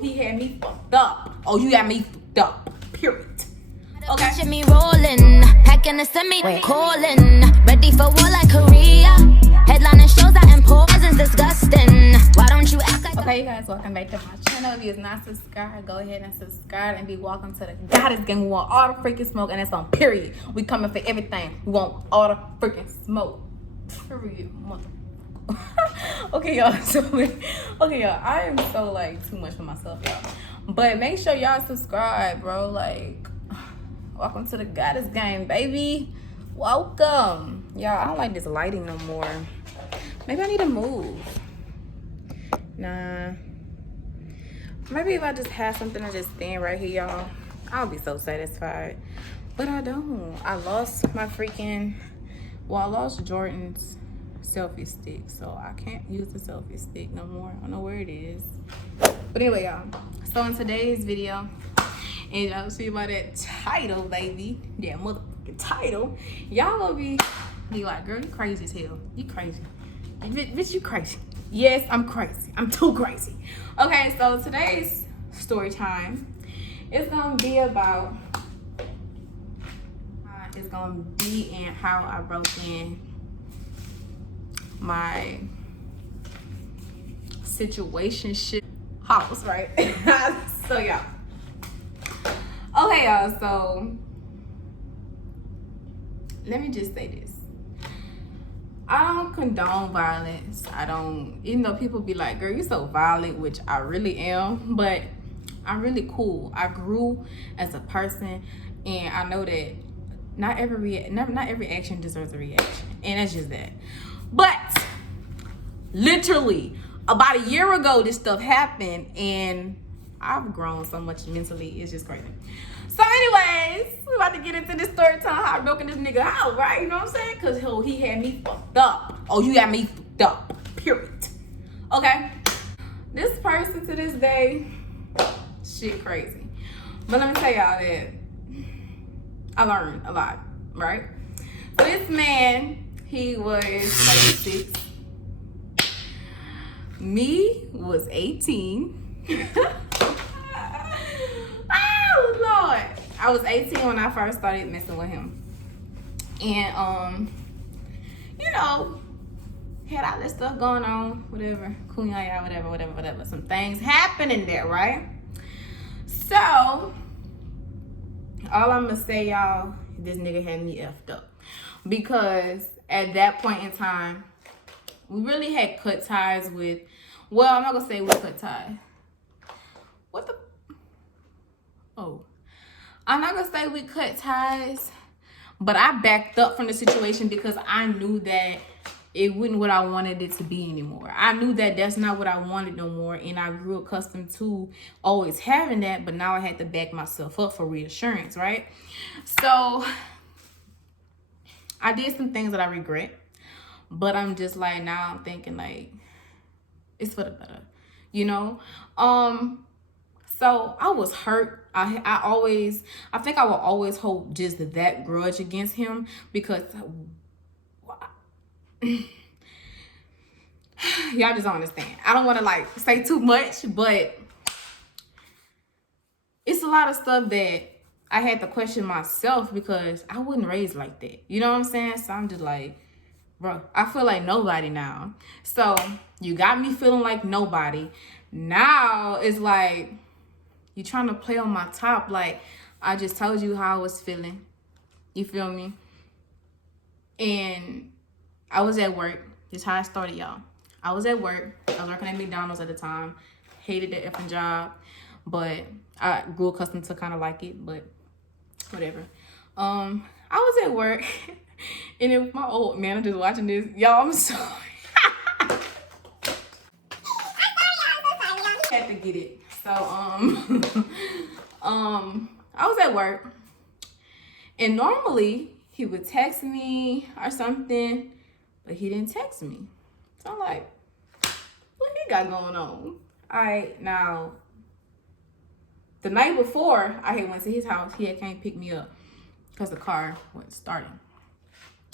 He had me fucked up. Oh, you got me fucked up. Period. Okay. Watching me rolling, packing the semi, calling, ready for war like Korea. Headlining shows out in poses, disgusting. Why don't you act like? Okay, you guys, welcome back to my channel. If you're not subscribed, go ahead and subscribe and be welcome to the Goddess Gang. We want all the freaking smoke, and it's on period. We coming for everything. We want all the freaking smoke. Period, mother. Okay, y'all. Okay, y'all. I am so like too much for myself, y'all. But make sure y'all subscribe, bro. Like, welcome to the Goddess Gang, baby. Welcome, y'all. I don't like this lighting no more. Maybe I need to move. Nah. Maybe if I just have something to just stand right here, y'all, I'll be so satisfied. But I don't. I lost my freaking. Well, I lost Jordan's selfie stick, so I can't use the selfie stick no more. I don't know where it is. But anyway, y'all, so in today's video, and y'all see by that title, baby, that motherfucking title, y'all gonna be like, girl, you crazy as hell. You crazy. Bitch, you crazy. Yes, I'm crazy. I'm too crazy. Okay, so today's story time is gonna be about it's gonna be in how I broke in my situationship house, right? So y'all, okay, y'all, so let me just say this. I don't condone violence. I don't, even though people be like, girl, you so violent, which I really am, but I'm really cool. I grew as a person, and I know that not every action deserves a reaction, and that's just that. But literally about a year ago, this stuff happened, and I've grown so much mentally. It's just crazy. So anyways, we about to get into this story time, how I broke in this nigga out, right? You know what I'm saying? Because he had me fucked up. Oh, you got me fucked up. Period. Okay? This person to this day, shit crazy. But let me tell y'all that I learned a lot, right? So this man, he was 36. Me was 18. Oh, Lord. I was 18 when I first started messing with him. And, you know, had all this stuff going on, whatever. Kunyaya, whatever. Some things happening there, right? So, all I'm going to say, y'all, this nigga had me effed up. Because at that point in time, we really had cut ties with, well, I'm not going to say we cut ties. What the? Oh. I'm not going to say we cut ties, but I backed up from the situation because I knew that it wasn't what I wanted it to be anymore. I knew that that's not what I wanted no more, and I grew accustomed to always having that, but now I had to back myself up for reassurance, right? So I did some things that I regret, but I'm just like, now I'm thinking like, it's for the better, you know? So I was hurt. I think I will always hold just that grudge against him because y'all just don't understand. I don't want to like say too much, but it's a lot of stuff that I had to question myself because I wasn't raised like that. You know what I'm saying? So I'm just like, bro, I feel like nobody now. So you got me feeling like nobody. Now it's like you trying to play on my top. Like, I just told you how I was feeling. You feel me? And I was at work. This is how I started, y'all. I was at work. I was working at McDonald's at the time. Hated the effing job. But I grew accustomed to kind of like it. But whatever. I was at work. And if my old manager's watching this, y'all, I'm sorry. Had to get it. So, I was at work, and normally he would text me or something, but he didn't text me. So I'm like, what he got going on? All right, now, the night before I had went to his house, he had came pick me up because the car wasn't starting.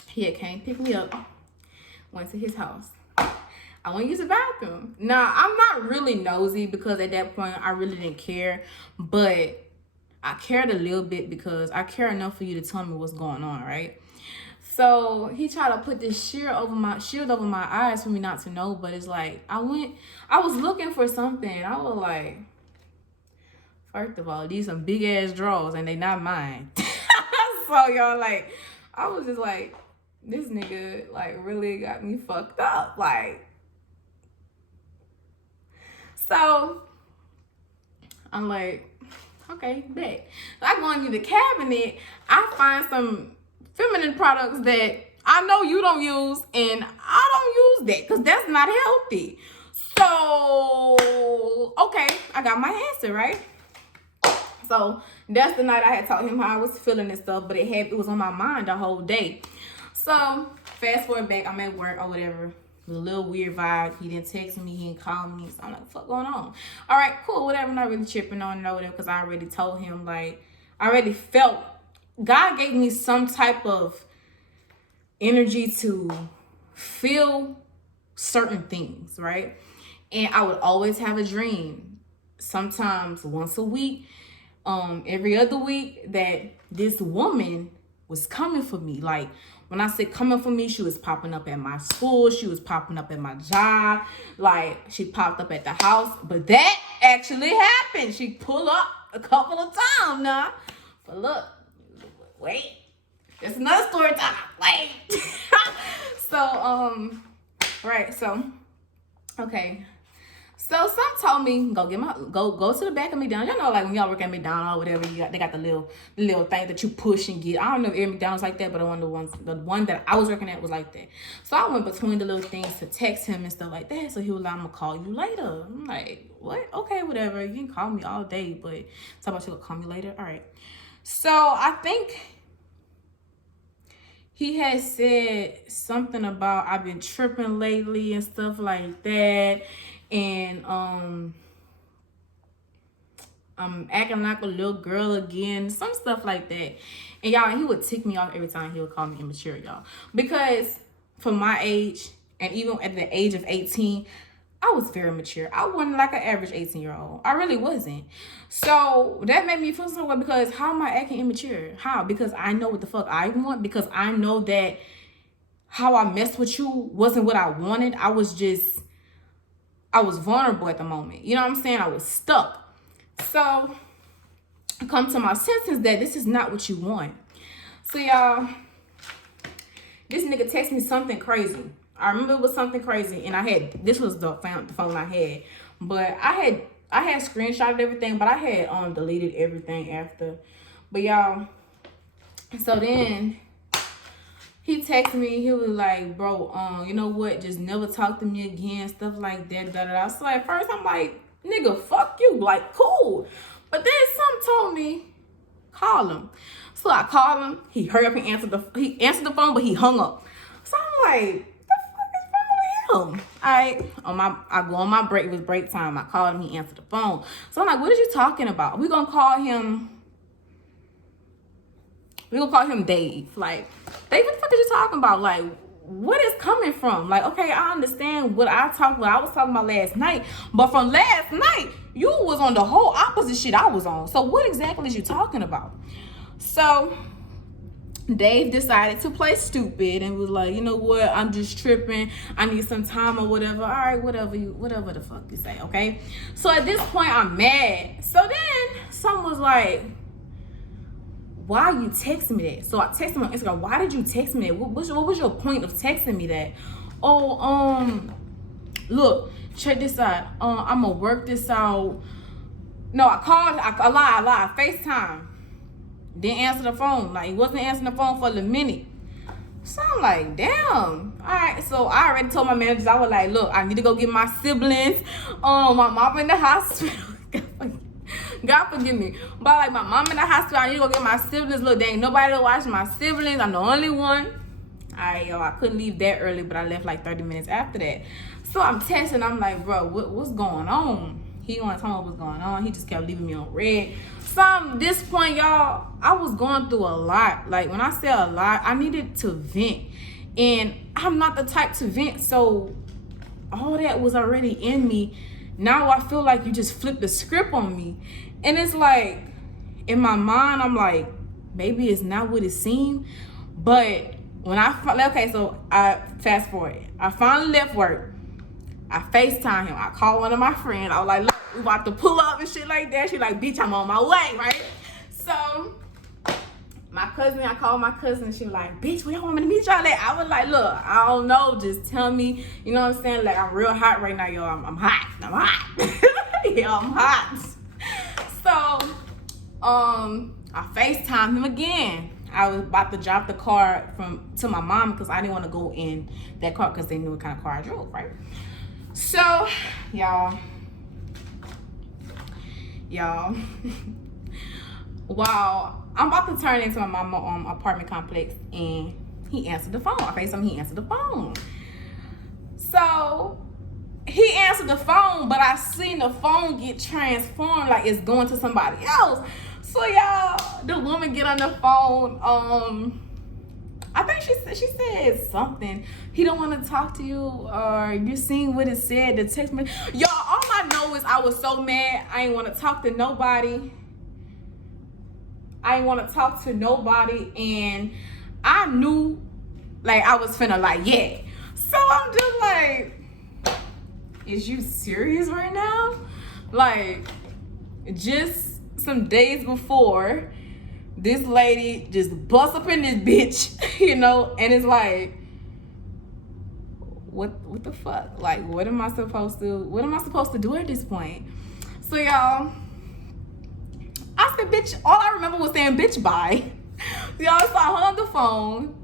He had came pick me up, went to his house. I want to use the bathroom. Now, I'm not really nosy because at that point, I really didn't care. But I cared a little bit because I care enough for you to tell me what's going on, right? So he tried to put this shield over my eyes for me not to know. But it's like, I was looking for something. I was like, first of all, these some big ass drawers and they not mine. So y'all, like, I was just like, this nigga like really got me fucked up. Like, so I'm like, okay, bet. I go into the cabinet, I find some feminine products that I know you don't use, and I don't use that because that's not healthy. So, okay, I got my answer, right? So that's the night I had told him how I was feeling and stuff, but it was on my mind the whole day. So fast forward back, I'm at work or whatever. It was a little weird vibe. He didn't text me, he didn't call me. So I'm like, what the fuck going on? All right, cool, whatever. I'm not really tripping on it or whatever because I already told him, like, I already felt God gave me some type of energy to feel certain things, right? And I would always have a dream, sometimes once a week, every other week, that this woman was coming for me. Like, when I say coming for me, she was popping up at my school, she was popping up at my job, like she popped up at the house. But that actually happened. She pulled up a couple of times now. But look, wait, there's another story time. Wait. So right, so okay. So some told me go to the back of McDonald's. You know, like when y'all work at McDonald's or whatever, they got the little thing that you push and get. I don't know if every McDonald's like that, but the one that I was working at was like that. So I went between the little things to text him and stuff like that. So he was like, I'm gonna call you later. I'm like, what? Okay, whatever. You can call me all day, but talk about you gonna call me later. All right. So I think he had said something about I've been tripping lately and stuff like that. And I'm acting like a little girl again, some stuff like that. And y'all, he would tick me off every time he would call me immature, y'all. Because for my age, and even at the age of 18, I was very mature. I wasn't like an average 18-year-old. I really wasn't. So that made me feel some way because how am I acting immature? How? Because I know what the fuck I want. Because I know that how I messed with you wasn't what I wanted. I was vulnerable at the moment. You know what I'm saying? I was stuck. So I come to my senses that this is not what you want. So y'all, this nigga texted me something crazy. I remember it was something crazy, and this was the phone I had, but I had screenshotted everything, but I had deleted everything after. But y'all, so then he texted me. He was like, bro, you know what? Just never talk to me again. Stuff like that. Da da da. So at first I'm like, nigga, fuck you. Like, cool. But then some told me, call him. So I called him. He hurried up and answered the phone, but he hung up. So I'm like, the fuck is wrong with him? I go on my break. It was break time. I called him. He answered the phone. So I'm like, what are you talking about? We're gonna call him Dave. Like, Dave, what the fuck are you talking about? Like, what is coming from? Like, okay, I understand what I was talking about last night, but from last night, you was on the whole opposite shit I was on. So what exactly is you talking about? So Dave decided to play stupid and was like, you know what? I'm just tripping. I need some time or whatever. All right, whatever the fuck you say, okay? So at this point, I'm mad. So then someone was like, why you texting me that? So I texted him on Instagram, why did you text me that? What was your point of texting me that? Oh, look, check this out. I'm gonna work this out. No, I lied, FaceTime. Didn't answer the phone. Like, he wasn't answering the phone for a minute. So I'm like, damn. All right, so I already told my managers, I was like, look, I need to go get my siblings. My mom in the hospital. God forgive me. But like, my mom in the hospital, I need to go get my siblings. Look, there ain't nobody to watch my siblings. I'm the only one. I couldn't leave that early, but I left like 30 minutes after that. So I'm texting. I'm like, bro, what's going on? He didn't want to tell me what was going on. He just kept leaving me on red. So at this point, y'all, I was going through a lot. Like, when I say a lot, I needed to vent. And I'm not the type to vent. So all that was already in me. Now I feel like you just flipped the script on me. And it's like, in my mind, I'm like, maybe it's not what it seemed. But when okay, so I fast forward. I finally left work. I FaceTime him. I called one of my friends. I was like, look, we about to pull up and shit like that. She like, bitch, I'm on my way, right? So I called my cousin, and she was like, bitch, where y'all want me to meet y'all at? I was like, look, I don't know, just tell me, you know what I'm saying? Like, I'm real hot right now, y'all. I'm hot. Yeah, I'm hot. So, I FaceTimed him again. I was about to drop the car to my mom because I didn't want to go in that car because they knew what kind of car I drove, right? So, y'all, while I'm about to turn into my mama apartment complex, and he answered the phone. I FaceTimed him, he answered the phone. So he answered the phone, but I seen the phone get transformed like it's going to somebody else. So y'all, the woman get on the phone. I think she said something. He don't want to talk to you, or you seen what it said. The text me. Y'all, all I know is I was so mad. I ain't want to talk to nobody. And I knew like I was finna like, yeah. So I'm just like, is you serious right now? Like, just some days before, this lady just busts up in this bitch, you know, and it's like, what the fuck? Like, what am I supposed to do at this point? So y'all, I said, bitch, all I remember was saying, bitch, bye. Y'all, so I hung up the phone.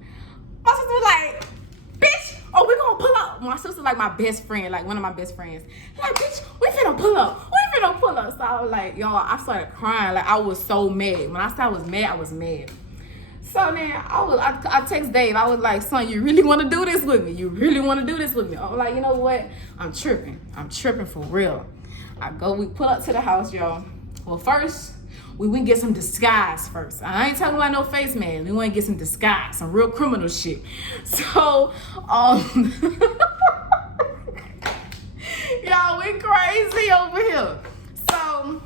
My sister was like, bitch, oh, we gonna pull up. My sister, like, my best friend, like, one of my best friends. Like, bitch, we finna pull up. So I was like, y'all, I started crying. Like, I was so mad. When I said I was mad. So then I text Dave. I was like, son, you really want to do this with me? I was like, you know what? I'm tripping for real. We pull up to the house, y'all. Well, first, we went get some disguise first. I ain't talking about no face man. We went to get some disguise, some real criminal shit. So, y'all, we crazy over here. So,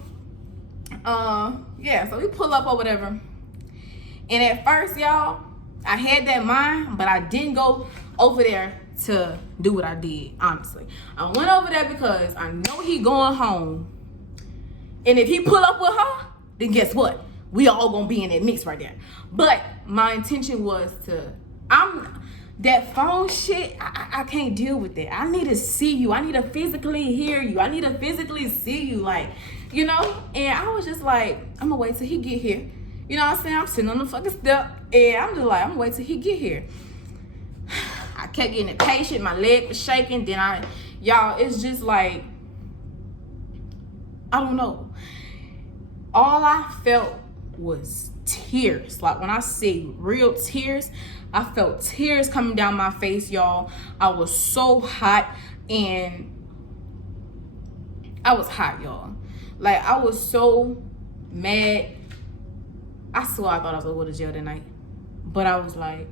yeah, so we pull up or whatever. And at first, y'all, I had that mind, but I didn't go over there to do what I did, honestly. I went over there because I know he going home. And if he pull up with her, then guess what? We all gonna be in that mix right there. But my intention was that phone shit, I can't deal with that. I need to see you. I need to physically hear you. I need to physically see you, like, you know? And I was just like, I'm gonna wait till he get here. You know what I'm saying? I'm sitting on the fucking step, and I'm just like, I'm gonna wait till he get here. I kept getting impatient. My leg was shaking. Then y'all, it's just like, I don't know. All I felt was tears. Like, when I say real tears, I felt tears coming down my face, y'all. I was so hot, and I was hot, y'all. Like, I was so mad. I swear I thought I was gonna go to jail that night. But I was like,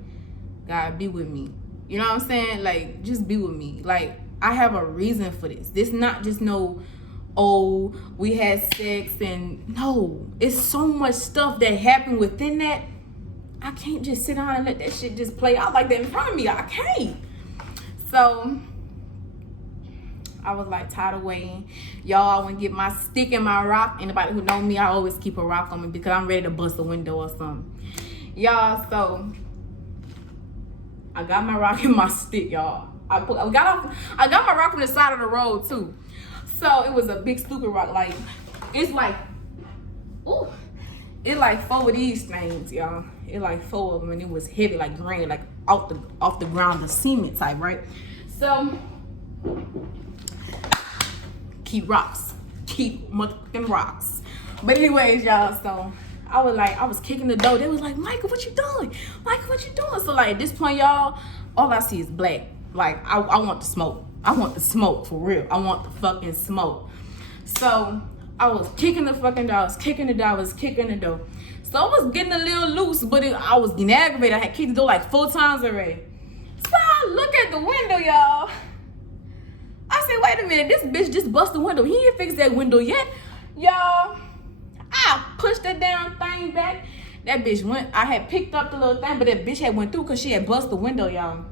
God, be with me. You know what I'm saying? Like, just be with me. Like, I have a reason for this. This not just no, oh, we had sex, and no. It's so much stuff that happened within that. I can't just sit down and let that shit just play out like that in front of me. I can't. So I was like tired of waiting. Y'all, I went to get my stick and my rock. Anybody who know me, I always keep a rock on me because I'm ready to bust a window or something. Y'all, so I got my rock and my stick, y'all. I got my rock from the side of the road too. So it was a big stupid rock. Like, it's like, ooh, it like 4 of these things, y'all. It like 4 of them, and it was heavy, like grain, like off the ground, the cement type, right? So keep motherfucking rocks. But anyways, y'all, so I was kicking the door. They was like, Michael, what you doing? So like at this point, y'all, all I see is black. Like, I want the smoke. I want the smoke, for real. I want the fucking smoke. So I was kicking the fucking door. I was kicking the door. So I was getting a little loose, but I was getting aggravated. I had kicked the door like 4 times already. So I look at the window, y'all. wait a minute. This bitch just bust the window. He ain't fixed that window yet. Y'all, I pushed that damn thing back. That bitch went, I had picked up the little thing, but that bitch had went through because she had bust the window, y'all.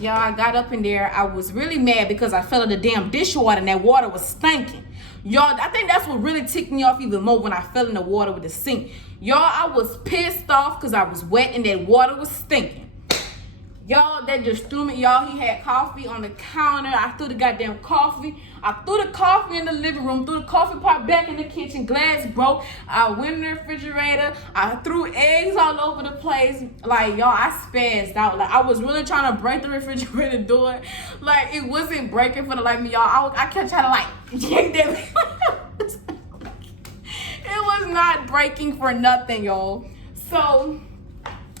Y'all, I got up in there. I was really mad because I fell in the damn dishwater and that water was stinking. Y'all, I think that's what really ticked me off even more when I fell in the water with the sink. Y'all, I was pissed off because I was wet and that water was stinking. Y'all, that just threw me. Y'all, he had coffee on the counter. I threw the goddamn coffee. I threw the coffee in the living room, threw the coffee pot back in the kitchen. Glass broke. I went in the refrigerator. I threw eggs all over the place. Like, y'all, I spazzed out. Like, I was really trying to break the refrigerator door. Like, it wasn't breaking for the life of me, y'all. I kept trying to, like, yank that. It was not breaking for nothing, y'all. So,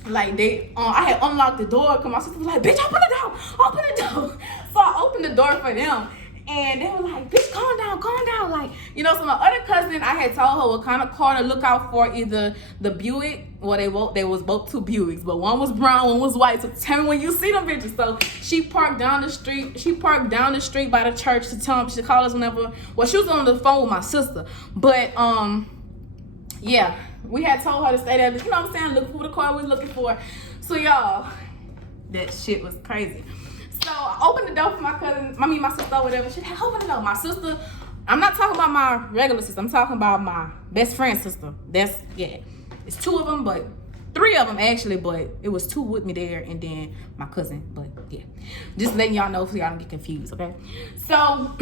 like, I had unlocked the door because my sister was like, bitch, open the door. So I opened the door for them. And they were like, bitch, calm down. Like, you know, so my other cousin, I had told her what kind of car to look out for, either the Buick, well, they was both two Buicks, but one was brown, one was white. So tell me when you see them bitches. So she parked down the street by the church to tell them, she called us whenever, well, she was on the phone with my sister. But, yeah, we had told her to stay there, but you know what I'm saying, looking for the car we was looking for. So y'all, that shit was crazy. So I opened the door for my cousin, my sister or whatever. She had opened the door. My sister, I'm not talking about my regular sister, I'm talking about my best friend's sister. It's two of them, but three of them actually, but it was two with me there and then my cousin, but yeah. Just letting y'all know so y'all don't get confused, okay? So,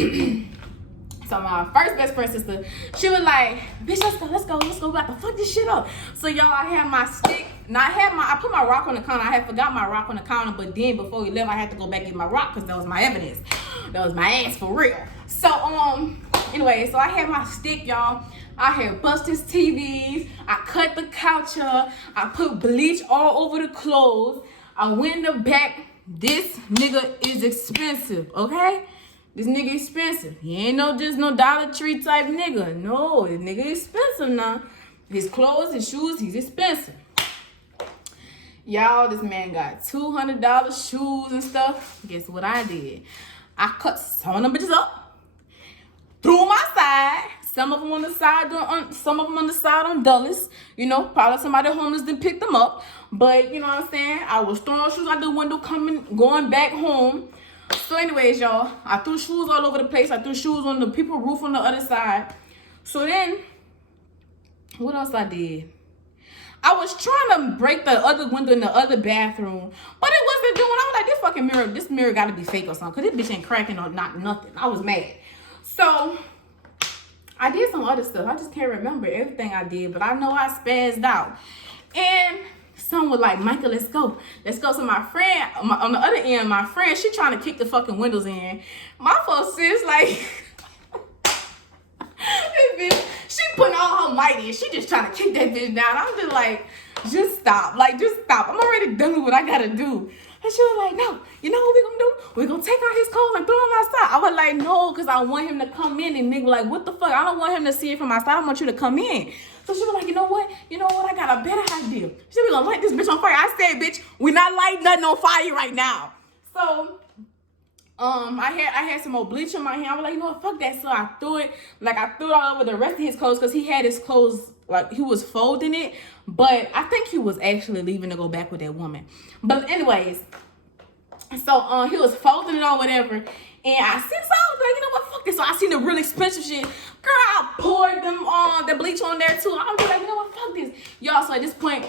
so my first best friend sister, she was like, bitch, let's go, we about to fuck this shit up. So y'all, I had my stick, I put my rock on the counter. I had forgot my rock on the counter, but then before we left, I had to go back and get my rock because that was my evidence. That was my ass for real. So, anyway, so I had my stick, y'all. I had busted TVs. I cut the couch up. I put bleach all over the clothes. I went in the back. This nigga is expensive, okay? This nigga expensive. He ain't just no Dollar Tree type nigga. No, this nigga expensive now. His clothes, his shoes, he's expensive. Y'all, this man got $200 shoes and stuff. Guess what I did? I cut some of them bitches up, threw them outside. Some of them on the side, some of them on the side on Dulles. You know, probably somebody homeless didn't pick them up. But you know what I'm saying? I was throwing shoes out the window, going back home. So anyways, y'all, I threw shoes all over the place. I threw shoes on the people's roof on the other side. So then, what else I did? I was trying to break the other window in the other bathroom, but it wasn't doing. I was like, this mirror got to be fake or something, because this bitch ain't cracking or nothing. I was mad. So I did some other stuff. I just can't remember everything I did, but I know I spazzed out. And someone was like, Michael, let's go. So my friend, on the other end, my friend, she trying to kick the fucking windows in. My folks sis, like, this bitch, she putting all her might in. She just trying to kick that bitch down. I'm just like, just stop. Like, just stop. I'm already done with what I gotta do. And she was like, no, you know what we gonna do? We gonna take out his clothes and throw him outside. I was like, no, because I want him to come in. And nigga was like, what the fuck? I don't want him to see it from outside. I want you to come in. So she was like, you know what? I got a better idea. She said, we gonna light this bitch on fire. I said, bitch, we not lighting nothing on fire right now. So, I had some more bleach in my hand. I was like, you know what? Fuck that. So I threw it all over the rest of his clothes, because he had his clothes, like, he was folding it. But I think he was actually leaving to go back with that woman. But anyways, so he was folding it or whatever. And I seen, so I was like, you know what, fuck this. So I seen the really expensive shit. Girl, I poured them the bleach on there too. I was like, you know what, fuck this. Y'all, so at this point,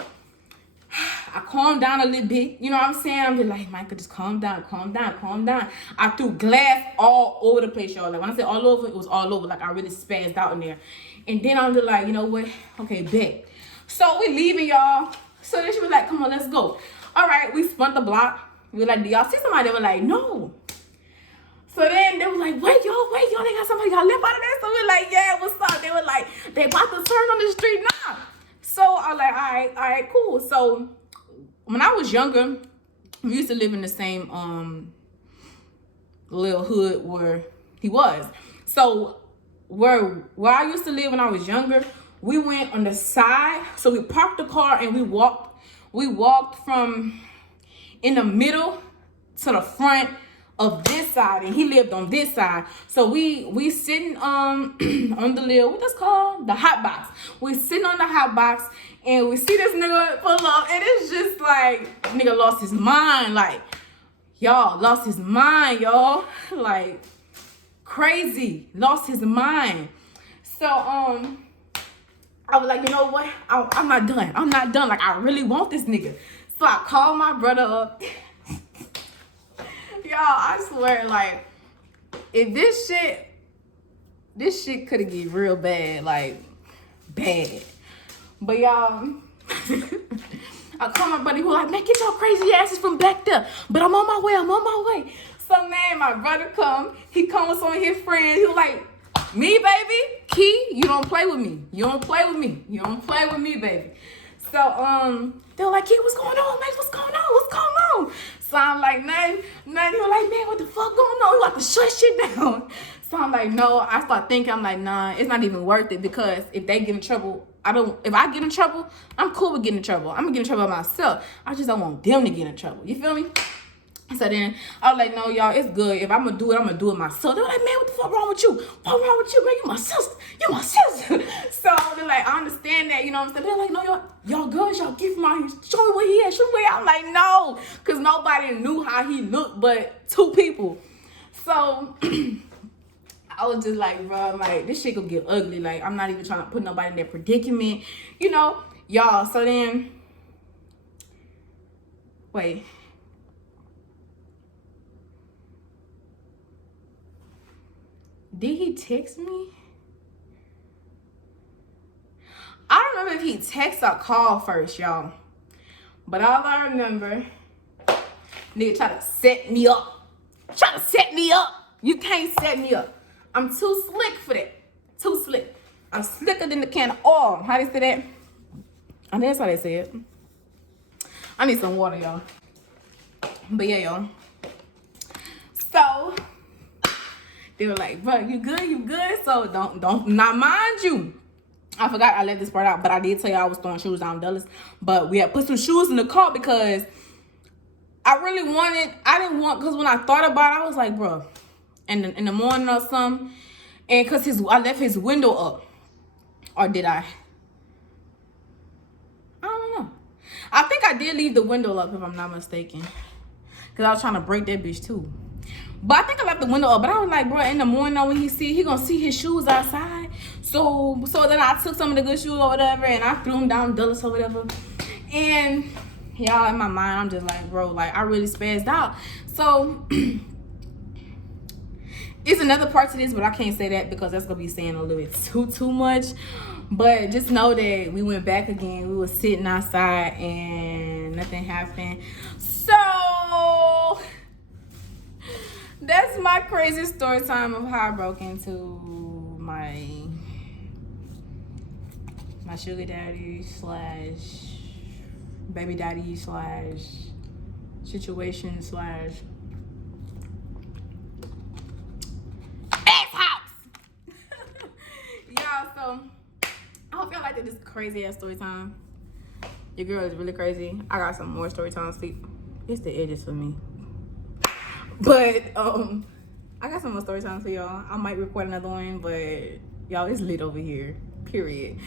I calmed down a little bit. You know what I'm saying? I'm just like, Michael, just calm down. I threw glass all over the place, y'all. Like, when I say all over, it was all over. Like, I really spazzed out in there. And then I'm just like, you know what? Okay, bet. So we leaving, y'all. So then she was like, come on, let's go. All right, we spun the block. We were like, do y'all see somebody? They were like, no. So then they were like, wait, y'all, they got somebody y'all live out of there? So we were like, yeah, what's up? They were like, they about to turn on the street now. So I was like, all right, cool. So when I was younger, we used to live in the same little hood where he was. So where I used to live when I was younger, we went on the side. So we parked the car and we walked from in the middle to the front of this side and he lived on this side. So we sitting on the little, what that's called, the hot box. We sitting on the hot box and we see this nigga pull up, and it's just like nigga lost his mind. Like, y'all, lost his mind, y'all. Like, crazy, lost his mind. So I was like, you know what, I'm not done. Like, I really want this nigga. So I called my brother up. Y'all, I swear, like, if this shit could have get real bad, like, bad. But y'all, I called my buddy who like, man, get your crazy asses from back there. But I'm on my way. So, man, my brother he come with some of his friends. He was like, me, baby, Key, you don't play with me. You don't play with me, baby. So, they were like, Key, what's going on, man? What's going on? So I'm like, nothing. He was like, man, what the fuck going on? You have to shut shit down. So I'm like, no. I start thinking, I'm like, nah, it's not even worth it, because if they get in trouble, if I get in trouble, I'm cool with getting in trouble. I'm gonna get in trouble myself. I just don't want them to get in trouble. You feel me? So then I was like, no, y'all, it's good. If I'm gonna do it myself. They were like, man, what the fuck wrong with you? What's wrong with you, man? You my sister. So they're like, I understand that, you know what I'm saying? They're like, no, y'all good, y'all give my, show me where he at, I'm like, no, because nobody knew how he looked but two people. So I was just like, bro, like, this shit gonna get ugly. Like, I'm not even trying to put nobody in that predicament, you know, y'all. So then, wait. Did he text me? I don't remember if he texted or called first, y'all. But all I remember, nigga try to set me up. You can't set me up. I'm too slick for that. Too slick. I'm slicker than the can of oil. How they say that? I think that's how they say it. I need some water, y'all. But yeah, y'all. So they were like, bro, you good? So don't not mind you. I forgot I left this part out, but I did tell you I was throwing shoes down Dulles. But we had put some shoes in the car because I didn't want, because when I thought about it, I was like, bro, in the morning or something, and because I left his window up. Or did I? I don't know. I think I did leave the window up, if I'm not mistaken. Because I was trying to break that bitch too. But I think I left the window up. But I was like, bro, in the morning when he gonna see his shoes outside. So then I took some of the good shoes or whatever, and I threw them down Dulles or whatever. And y'all, in my mind, I'm just like, bro, like, I really spazzed out. So it's another part to this, but I can't say that because that's gonna be saying a little bit too much. But just know that we went back again. We were sitting outside and nothing happened. So that's my crazy story time of how I broke into my sugar daddy / baby daddy / situation / ex-house. Y'all, so I hope y'all liked this crazy ass story time. Your girl is really crazy. I got some more story time sleep. It's the edges for me. But I got some more story time for y'all. I might record another one, but y'all, it's lit over here. Period.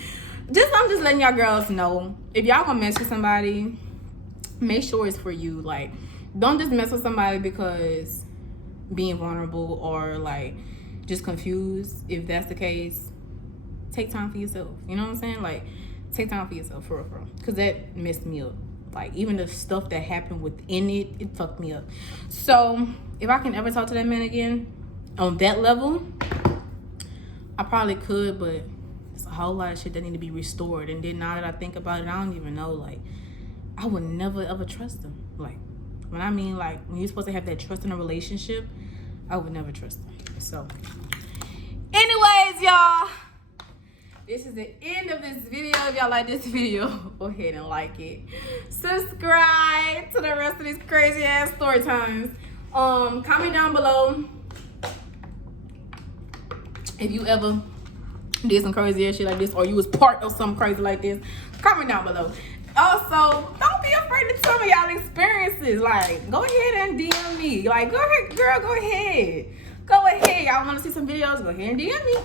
I'm just letting y'all girls know, if y'all gonna mess with somebody, make sure it's for you. Like, don't just mess with somebody because being vulnerable or like just confused. If that's the case, take time for yourself. You know what I'm saying? Like, take time for yourself, for real. Because that messed me up. Like, even the stuff that happened within it fucked me up. So if I can ever talk to that man again on that level, I probably could, but it's a whole lot of shit that need to be restored. And then now that I think about it, I don't even know, like, I would never ever trust him. Like, when I mean, like, when you're supposed to have that trust in a relationship, I would never trust him. So anyways, y'all, this is the end of this video. If y'all like this video, go ahead and like it. Subscribe to the rest of these crazy ass story times. Comment down below if you ever did some crazy ass shit like this, or you was part of something crazy like this. Comment down below. Also, don't be afraid to tell me y'all experiences. Like, go ahead and DM me. Like, go ahead, girl, go ahead. Go ahead. Y'all want to see some videos? Go ahead and DM me.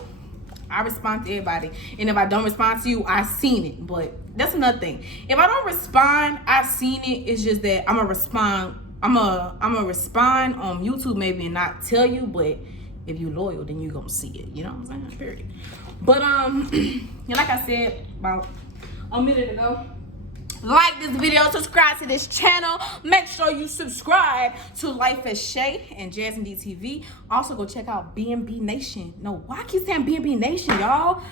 I respond to everybody. And if I don't respond to you, I seen it. But that's another thing. If I don't respond, I seen it. It's just that I'm gonna respond. I'm gonna respond on YouTube maybe and not tell you. But if you loyal, then you gonna see it. You know what I'm saying? Period. But like I said about a minute ago, like this video, subscribe to this channel. Make sure you subscribe to Life as Chey and Dee Tv. Also, go check out BNB Nation. No, why I keep saying BNB Nation, y'all?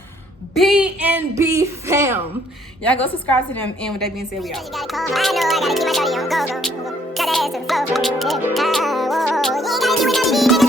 BNB Fam. Y'all go subscribe to them. And with that being said, we out. I know I gotta keep my shawty on go. Got that ass to the floor.